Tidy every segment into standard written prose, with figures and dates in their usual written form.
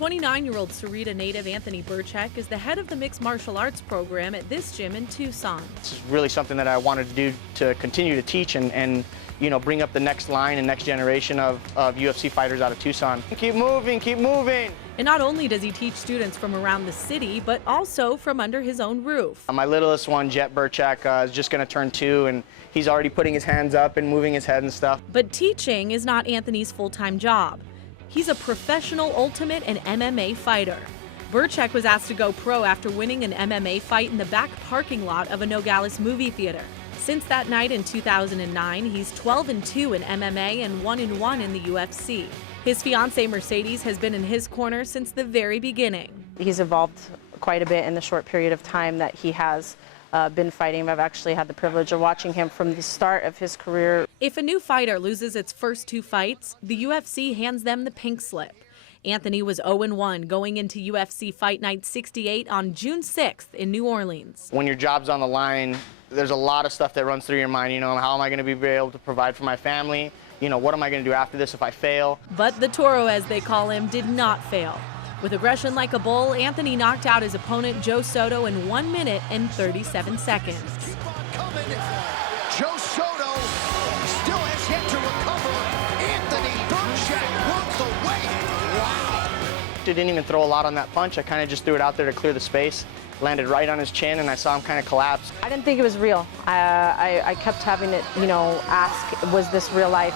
29-year-old Sarita native Anthony Birchak is the head of the mixed martial arts program at this gym in Tucson. This is really something that I wanted to do to continue to teach and bring up the next line and next generation of UFC fighters out of Tucson. Keep moving, keep moving. And not only does he teach students from around the city, but also from under his own roof. My littlest one, Jet Birchak, is just going to turn 2, and he's already putting his hands up and moving his head and stuff. But teaching is not Anthony's full-time job. He's a professional ultimate and MMA fighter. Birchak was asked to go pro after winning an MMA fight in the back parking lot of a Nogales movie theater. Since that night in 2009, he's 12-2 in MMA and 1-1 in the UFC. His fiancée Mercedes has been in his corner since the very beginning. He's evolved quite a bit in the short period of time that he has been fighting. I've actually had the privilege of watching him from the start of his career. If a new fighter loses its first 2 fights, the UFC hands them the pink slip. Anthony was 0-1 going into UFC Fight Night 68 on June 6th in New Orleans. When your job's on the line, there's a lot of stuff that runs through your mind. How am I going to be able to provide for my family? What am I going to do after this if I fail? But the Toro, as they call him, did not fail. With aggression like a bull, Anthony knocked out his opponent Joe Soto in 1 minute and 37 seconds. Keep on coming. Joe Soto still has yet to recover. Anthony Birchak runs away. Wow. I didn't even throw a lot on that punch. I kind of just threw it out there to clear the space. Landed right on his chin, and I saw him kind of collapse. I didn't think it was real. I kept having it, ask, was this real life?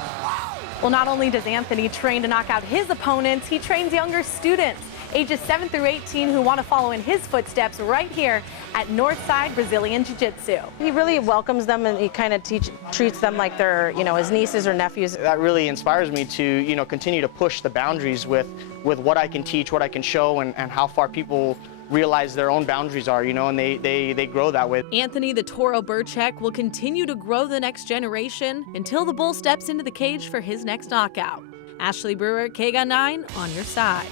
Well, not only does Anthony train to knock out his opponents, he trains younger students, ages 7 through 18, who want to follow in his footsteps right here at Northside Brazilian Jiu-Jitsu. He really welcomes them, and he kind of treats them like they're, his nieces or nephews. That really inspires me to, continue to push the boundaries with what I can teach, what I can show, and how far people realize their own boundaries are, and they grow that way. Anthony the Toro Birchak will continue to grow the next generation until the bull steps into the cage for his next knockout. Ashley Brewer, KGUN 9, on your side.